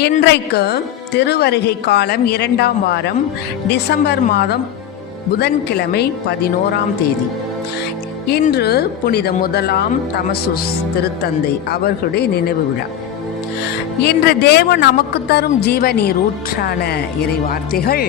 இன்றைக்கு திருவருகை காலம் 2ஆம் வாரம் டிசம்பர் மாதம் புதன்கிழமை 11ஆம் தேதி. இன்று புனித 1ஆம் தமசுஸ் திருத்தந்தை அவர்களுடைய நினைவு விழா. இன்று தேவன் நமக்கு தரும் ஜீவநீர் ஊற்றான இறை வார்த்தைகள்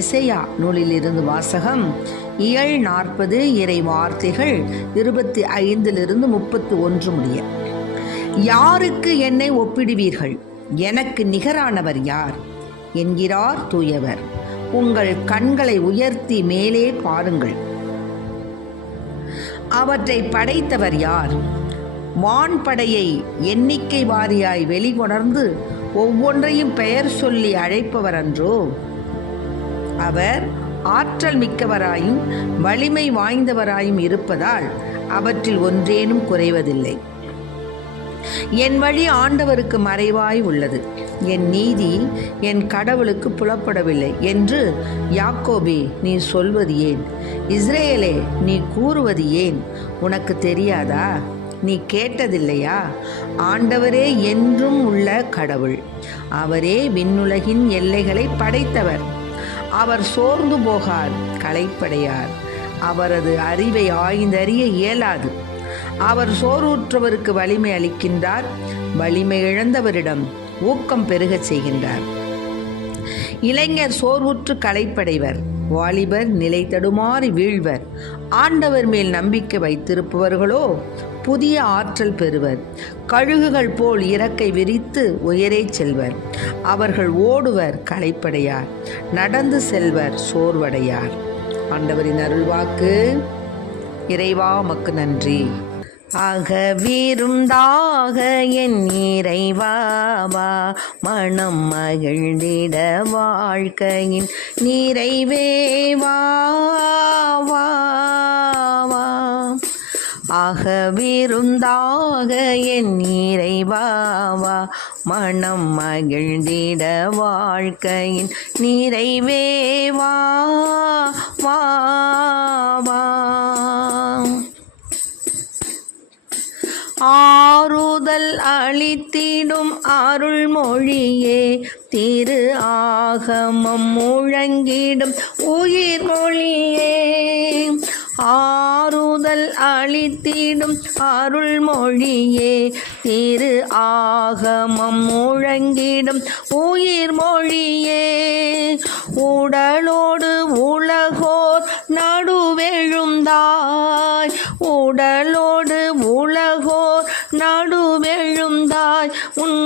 எசேயா நூலிலிருந்து வாசகம். இயல் 40 இறை வார்த்தைகள் 25 31 முடிய. யாருக்கு என்னை ஒப்பிடுவீர்கள்? எனக்கு நிகரானவர் யார் என்கிறார் தூயவர். உங்கள் கண்களை உயர்த்தி மேலே பாருங்கள். அவற்றை படைத்தவர் யார்? வான்படையை எண்ணிக்கை வாரியாய் வெளிக்கொணர்ந்து ஒவ்வொன்றையும் பெயர் சொல்லி அழைப்பவர் அன்றோ? அவர் ஆற்றல் மிக்கவராயும் வலிமை வாய்ந்தவராயும் இருப்பதால் அவற்றில் ஒன்றேனும் குறைவதில்லை. என் வழி ஆண்டவருக்கு மறைவாய் உள்ளது, என் நீதி என் கடவுளுக்கு புலப்படவில்லை என்று யாக்கோபே நீ சொல்வது ஏன்? இஸ்ரேலே நீ கூறுவது ஏன்? உனக்கு தெரியாதா? நீ கேட்டதில்லையா? ஆண்டவரே என்றும் உள்ள கடவுள், அவரே விண்ணுலகின் எல்லைகளை படைத்தவர். அவர் சோர்ந்து போகார், களைப்படையார். அவரது அறிவை ஆய்ந்தறிய இயலாது. அவர் சோர்வுற்றவருக்கு வலிமை அளிக்கின்றார், வலிமை இழந்தவரிடம் ஊக்கம் பெருகச் செய்கின்றார். இளைஞர் சோர்வுற்று களைப்படைவர், வாலிபர் நிலை தடுமாறி வீழ்வர். ஆண்டவர் மேல் நம்பிக்கை வைத்திருப்பவர்களோ புதிய ஆற்றல் பெறுவர். கழுகுகள் போல் இறக்கை விரித்து உயரே செல்வர். அவர்கள் ஓடுவர், களைப்படையார். நடந்து செல்வர், சோர்வடையார். ஆண்டவரின் அருள்வாக்கு. இறைவா உமக்கு நன்றி. அகவிருந்தாக என் இறைவாவா, மனம் மகிழ்ந்திட வாழ்க்கையின் நிறைவேவா. அகவிருந்தாக என் இறைவாவா, மனம் மகிழ்ந்திட வாழ்க்கையின் நிறைவேவா. ஆறுதல் அளித்திடும் அருள்மொழியே, திரு ஆகமம் முழங்கிடும் உயிர் மொழியே. ஆறுதல் அளித்திடும் அருள்மொழியே, திரு ஆகமம் முழங்கிடும் உயிர் மொழியே. உடலோடு உலகோர் நடுவெழுந்தாய், உடலோடு உலகோர் நடுவெழுந்தாய். உன்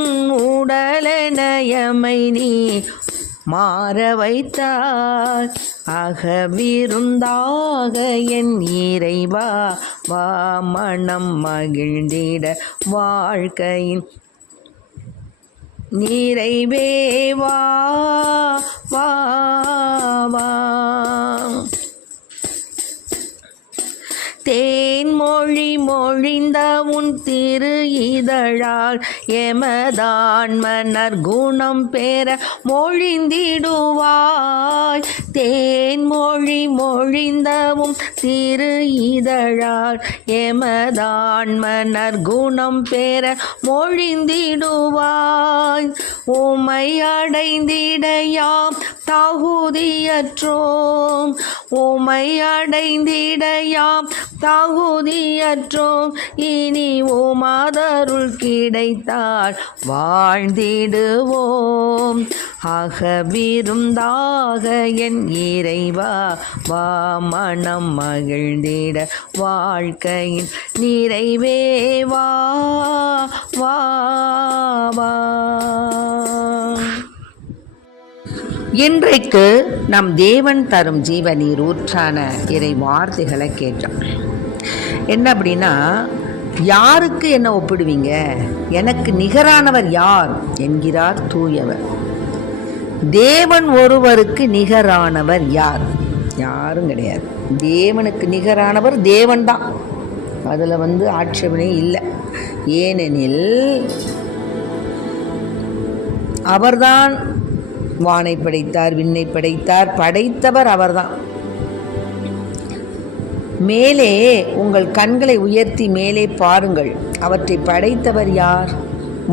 உடலெனயமை நீ மாற வைத்தாய். அகவிருந்தாக என் இறைவா வா, மனம் மகிழ்ந்திட வாழ்க்கையின் நிறைவேவா. தேன்மொழி மொழிந்த உன் திரு இதழால் எமதான்மனர் குணம் பெற மொழிந்திடுவாய். தேன்மொழி மொழிந்தவும் திரு இதழால் எமதான்மனர் குணம் பெற மொழிந்திடுவாய். உமை அடைந்திடையாம் தகுதியற்றோம், உமை அடைந்திடையாம் தகுதியற்றோம். இனி உமதருள் கிடைத்தால் வாழ்ந்திடுவோம். அகவிருந்தாக என் இறைவா வா, மனம் மகிழ்ந்திட வாழ்க்கையின் நிறைவேவா. இன்றைக்கு நம் தேவன் தரும் ஜீவநீர் ஊற்றான இறை வார்த்தைகளை கேட்டோம். என்ன அப்படின்னா, யாருக்கு என்ன ஒப்பிடுவீங்க? எனக்கு நிகரானவர் யார் என்கிறார் தூயவர். தேவன் ஒருவருக்கு நிகரானவர் யார்? யாரும் கிடையாது. தேவனுக்கு நிகரானவர் தேவன் தான். அதில் ஆட்சேபனை இல்லை. ஏனெனில் அவர்தான் வானை படைத்தார், விண்ணை படைத்தார், படைத்தவர் அவர்தான். மேலே உங்கள் கண்களை உயர்த்தி மேலே பாருங்கள். அவற்றை படைத்தவர் யார்?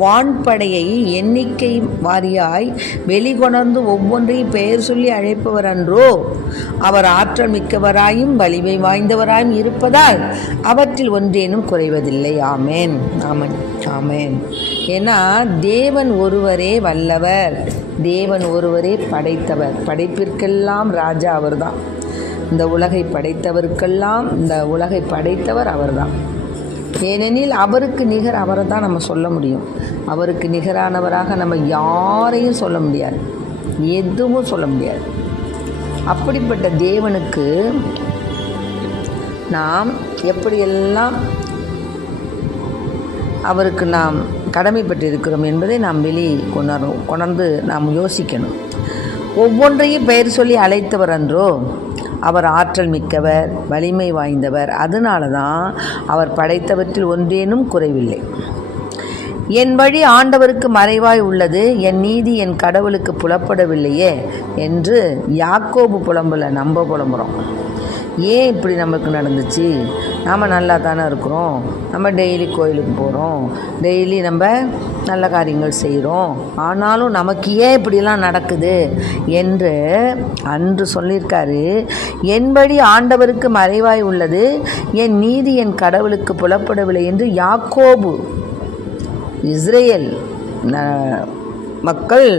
வான்படையை எண்ணிக்கை வாரியாய் வெளிகொணர்ந்து ஒவ்வொன்றையும் பெயர் சொல்லி அழைப்பவர் அன்றோ? அவர் ஆற்றல் மிக்கவராயும் வலிமை வாய்ந்தவராயும் இருப்பதால் அவற்றில் ஒன்றேனும் குறைவதில்லை. ஆமேன், ஆமன், ஆமேன். ஏன்னா தேவன் ஒருவரே வல்லவர், தேவன் ஒருவரே படைத்தவர். படைப்பிற்கெல்லாம் ராஜா அவர்தான். இந்த உலகை படைத்தவர் அவர்தான். ஏனெனில் அவருக்கு நிகர் அவரை தான் நம்ம சொல்ல முடியும். அவருக்கு நிகரானவராக நம்ம யாரையும் சொல்ல முடியாது, எதுவும் சொல்ல முடியாது. அப்படிப்பட்ட தேவனுக்கு நாம் எப்படியெல்லாம் அவருக்கு நாம் கடமைப்பட்டிருக்கிறோம் என்பதை நாம் கொணர்ந்து நாம் யோசிக்கணும். ஒவ்வொன்றையும் பெயர் சொல்லி அழைத்தவர் அன்றோ? அவர் ஆற்றல் மிக்கவர், வலிமை வாய்ந்தவர். அதனால தான் அவர் படைத்தவற்றில் ஒன்றேனும் குறைவில்லை. என் வழி ஆண்டவருக்கு மறைவாய் உள்ளது, என் நீதி என் கடவுளுக்கு புலப்படவில்லையே என்று யாக்கோபு புலம்பல, நம்ம புலம்புறோம். ஏன் இப்படி நமக்கு நடந்துச்சு? நாம் நல்லா தானே இருக்கிறோம், நம்ம டெய்லி கோயிலுக்கு போகிறோம், டெய்லி நம்ம நல்ல காரியங்கள் செய்கிறோம், ஆனாலும் நமக்கு ஏன் இப்படிலாம் நடக்குது என்று அன்று சொல்லியிருக்காரு. என்படி ஆண்டவருக்கு மறைவாய் உள்ளது, என் நீதி என் கடவுளுக்கு புலப்படவில்லை என்று யாக்கோபு, இஸ்ரேல் மக்கள்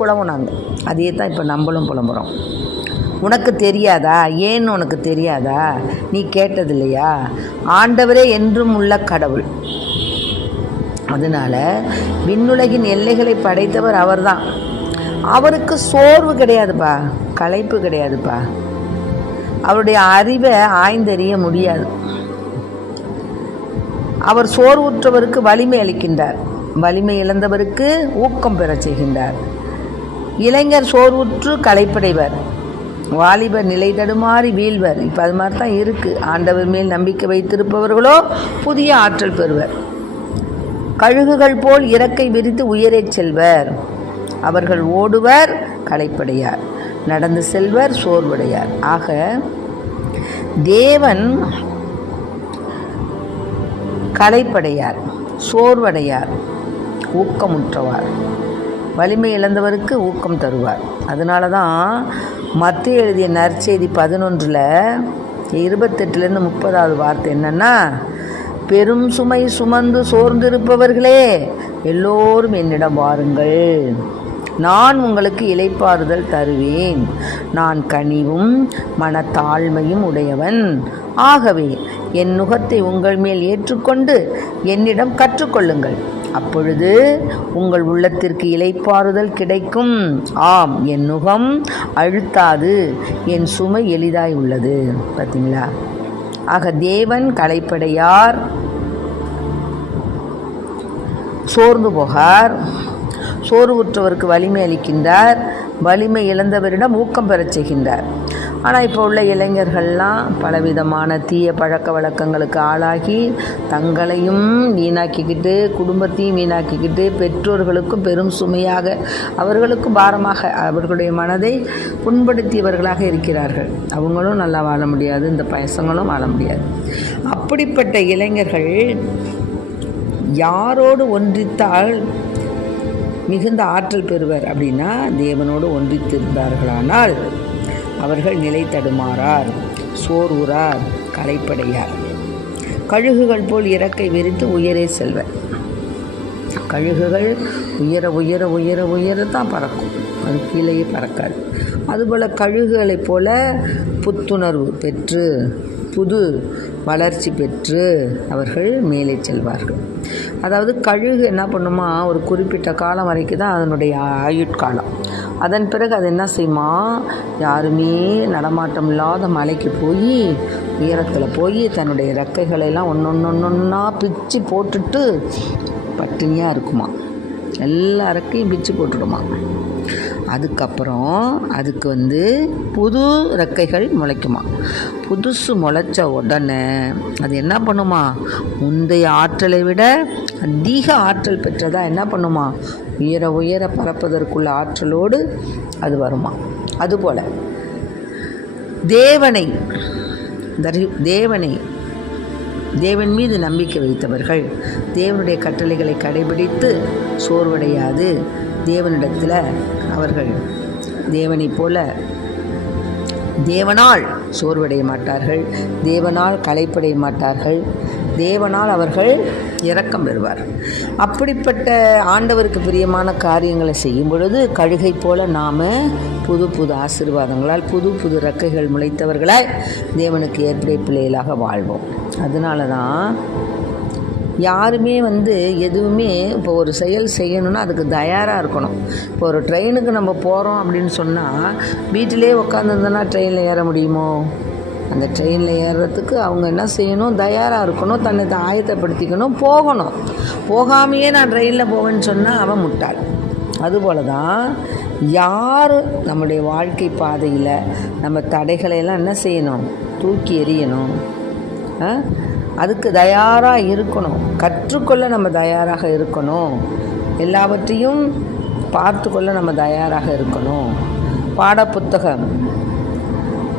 புலம்புனாங்க. அதே தான் இப்போ நம்மளும் புலம்புறோம். உனக்கு தெரியாதா? ஏன்னு உனக்கு தெரியாதா? நீ கேட்டதில்லையா? ஆண்டவரே என்றும் உள்ள கடவுள். அதனால் விண்ணுலகின் எல்லைகளை படைத்தவர் அவர்தான். அவருக்கு சோர்வு கிடையாதுப்பா, களைப்பு கிடையாதுப்பா. அவருடைய அறிவை ஆய்ந்தறிய முடியாது. அவர் சோர்வுற்றவருக்கு வலிமை அளிக்கின்றார், வலிமை இழந்தவருக்கு ஊக்கம் பெறச் செய்கின்றார். இளைஞர் சோர்வுற்று களைப்படைவர், வாலிபர் நிலை தடுமாறி வீழ்வர். இப்போ அது மாதிரி தான் இருக்குது. ஆண்டவர் மேல் நம்பிக்கை வைத்திருப்பவர்களோ புதிய ஆற்றல் பெறுவர். கழுகுகள் போல் இறக்கை விரித்து உயரே செல்வர். அவர்கள் ஓடுவர், களைப்படையார், நடந்து செல்வர், சோர்வடையார். ஆக தேவன் களைப்படையார், சோர்வடையார், ஊக்கமுற்றவார், வலிமை இழந்தவருக்கு ஊக்கம் தருவார். அதனால தான் மத்தேயு எழுதிய நற்செய்தி 11:28-30 வார்த்தை என்னன்னா, பெரும் சுமை சுமந்து சோர்ந்திருப்பவர்களே எல்லோரும் என்னிடம் வாருங்கள், நான் உங்களுக்கு இளைப்பாறுதல் தருவேன். நான் கனிவும் மனத்தாழ்மையும் உடையவன். ஆகவே என் நுகத்தை உங்கள் மேல் ஏற்றுக்கொண்டு என்னிடம் கற்றுக்கொள்ளுங்கள், அப்பொழுது உங்கள் உள்ளத்திற்கு இளைப்பாறுதல் கிடைக்கும். ஆம், என் நுகம் அழுத்தாது, என் சுமை எளிதாய் உள்ளது. பார்த்தீங்களா? ஆக தேவன் களைப்படையார், சோர்ந்து போகார், சோர்வுற்றவருக்கு வலிமை அளிக்கின்றார், வலிமை இழந்தவரிடம் ஊக்கம் பெறச் செய்கின்றார். ஆனால் இப்போ உள்ள இளைஞர்கள்லாம் பலவிதமான தீய பழக்க வழக்கங்களுக்கு ஆளாகி தங்களையும் வீணாக்கிக்கிட்டு, குடும்பத்தையும் வீணாக்கிக்கிட்டு, பெற்றோர்களுக்கும் பெரும் சுமையாக, அவர்களுக்கும் பாரமாக, அவர்களுடைய மனதை புண்படுத்தியவர்களாக இருக்கிறார்கள். அவங்களும் நல்லா வாழ முடியாது, இந்த பசங்களும் வாழ முடியாது. அப்படிப்பட்ட இளைஞர்கள் யாரோடு ஒன்றித்தால் மிகுந்த ஆற்றல் பெறுவர் அப்படின்னா, தேவனோடு ஒன்றித்திருந்தார்களானால் அவர்கள் நிலை தடுமாறார், சோர்வுறார், களைப்படையார். கழுகுகள் போல் இறக்கை விரித்து உயரே செல்வர். கழுகுகள் உயர உயர உயர உயர தான் பறக்கும், அது கீழேயே பறக்காது. அதுபோல் கழுகுகளைப் போல புத்துணர்வு பெற்று, புது வளர்ச்சி பெற்று அவர்கள் மேலே செல்வார்கள். அதாவது கழுகு என்ன பண்ணுமா, ஒரு குறிப்பிட்ட காலம் வரைக்கும் தான் அதனுடைய ஆயுட்காலம். அதன் பிறகு அது என்ன செய்யுமா, யாருமே நடமாட்டம் இல்லாத மலைக்கு போய், உயரத்தில் போய் தன்னுடைய ரெக்கைகளெல்லாம் ஒன்றொன்னா பிச்சு போட்டுட்டு பட்டினியாக இருக்குமா. எல்லா ரெக்கையும் பிச்சு போட்டுடுமா. அதுக்கப்புறம் அதுக்கு புது ரெக்கைகள் முளைக்குமா. புதுசு முளைச்ச உடனே அது என்ன பண்ணுமா, முந்தைய ஆற்றலை விட அதிக ஆற்றல் பெற்றதாக என்ன பண்ணுமா, உயர உயர பறப்பதற்குள்ள ஆற்றலோடு அது வருமா. அதுபோல் தேவனை தேவன் மீது நம்பிக்கை வைத்தவர்கள் தேவனுடைய கட்டளைகளை கடைபிடித்து சோர்வடையாது தேவனிடத்தில் அவர்கள் தேவனைப் போல தேவனால் சோர்வடைய மாட்டார்கள், தேவனால் களைப்படைய மாட்டார்கள், தேவனால் அவர்கள் இரக்கம் பெறுவார். அப்படிப்பட்ட ஆண்டவருக்கு பிரியமான காரியங்களை செய்யும் பொழுது கழுகை போல நாம் புது புது ஆசீர்வாதங்களால் புது புது ரெக்கைகள் முளைத்தவர்களாய் தேவனுக்கு ஏற்புடைய பிள்ளைகளாக வாழ்வோம். அதனால தான் யாருமே எதுவுமே இப்போ ஒரு செயல் செய்யணும்னா அதுக்கு தயாராக இருக்கணும். இப்போ ஒரு ட்ரெயினுக்கு நம்ம போகிறோம் அப்படின்னு சொன்னால் வீட்டிலே உட்காந்துருந்தோன்னா ட்ரெயினில் ஏற முடியுமோ? அந்த ட்ரெயினில் ஏறுறதுக்கு அவங்க என்ன செய்யணும்? தயாராக இருக்கணும், தன்னை ஆயத்தப்படுத்திக்கணும், போகணும். போகாமையே நான் ட்ரெயினில் போவேன்னு சொன்னால் அவன் முட்டாள். அதுபோல தான் யார் நம்முடைய வாழ்க்கை பாதையில் நம்ம தடைகளையெல்லாம் என்ன செய்யணும்? தூக்கி எறியணும். அதுக்கு தயாராக இருக்கணும். கற்றுக்கொள்ள நம்ம தயாராக இருக்கணும். எல்லாவற்றையும் பார்த்து கொள்ள நம்ம தயாராக இருக்கணும். பாடப்புத்தகம்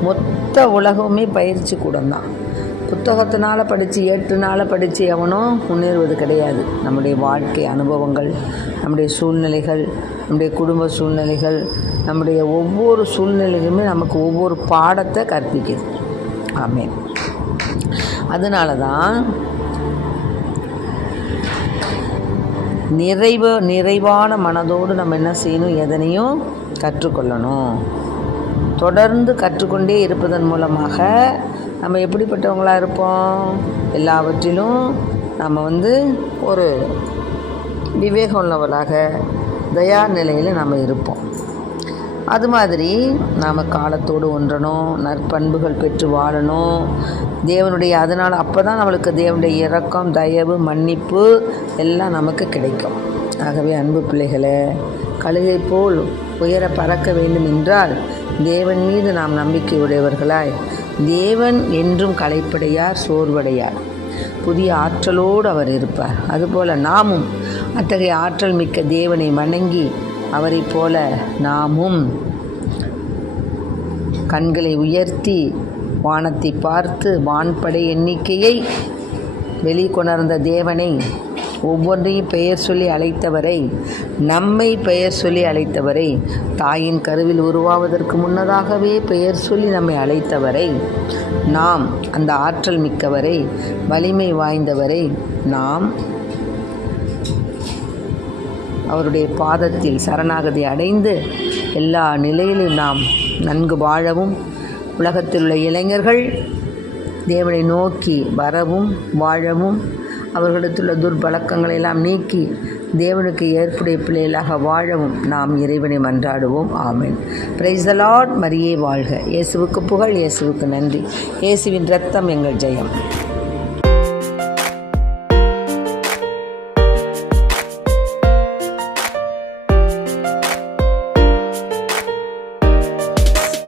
மொத்த உலகமே பயிற்சி கூடம் தான். புத்தகத்தினால் படித்து 8 நாள் படித்து எவனும் முன்னேறுவது கிடையாது. நம்முடைய வாழ்க்கை அனுபவங்கள், நம்முடைய சூழ்நிலைகள், நம்முடைய குடும்ப சூழ்நிலைகள், நம்முடைய ஒவ்வொரு சூழ்நிலைகளுமே நமக்கு ஒவ்வொரு பாடத்தை கற்பிக்குது. ஆமென். அதனால தான் நிறைவான மனதோடு நம்ம என்ன செய்யணும்? எதனையும் கற்றுக்கொள்ளணும். தொடர்ந்து கற்றுக்கொண்டே இருப்பதன் மூலமாக நம்ம எப்படிப்பட்டவங்களாக இருப்போம்? எல்லாவற்றிலும் நம்ம ஒரு விவேகம் உள்ளவர்களாக தயா நிலையில் நம்ம இருப்போம். அது மாதிரி நாம் காலத்தோடு ஒன்றணும், நற்பண்புகள் பெற்று வாழணும். அதனால் அப்போ தான் நம்மளுக்கு தேவனுடைய இரக்கம், தயவு, மன்னிப்பு எல்லாம் நமக்கு கிடைக்கும். ஆகவே அன்பு பிள்ளைகளே, கழுகை போல் உயர பறக்க வேண்டும் என்றால் தேவன் மீது நாம் நம்பிக்கை உடையவர்களாய், தேவன் என்றும் களைப்படையார், சோர்வடையார், புதிய ஆற்றலோடு அவர் இருப்பார். அதுபோல் நாமும் அத்தகைய ஆற்றல் மிக்க தேவனை வணங்கி அவரை போல நாமும் கண்களை உயர்த்தி வானத்தை பார்த்து வான்படை எண்ணிக்கையை வெளிக்கொணர்ந்த தேவனை, ஒவ்வொன்றையும் பெயர் சொல்லி அழைத்தவரை, நம்மை பெயர் சொல்லி அழைத்தவரை, தாயின் கருவில் உருவாவதற்கு முன்னதாகவே பெயர் சொல்லி நம்மை அழைத்தவரை, நாம் அந்த ஆற்றல் மிக்கவரை, வலிமை வாய்ந்தவரை நாம் அவருடைய பாதத்தில் சரணாகதி அடைந்து எல்லா நிலையிலும் நாம் நன்கு வாழவும், உலகத்தில் உள்ள இளைஞர்கள் தேவனை நோக்கி வரவும் வாழவும், அவர்களிடத்துள்ள துர்பழக்கங்களை எல்லாம் நீக்கி தேவனுக்கு ஏற்புடைய பிள்ளைகளாக வாழவும் நாம் இறைவனை மன்றாடுவோம். ஆமென். Praise the Lord. மரியே வாழ்க. இயேசுவுக்கு புகழ், இயேசுவுக்கு நன்றி. இயேசுவின் இரத்தம் எங்கள் ஜெயம்.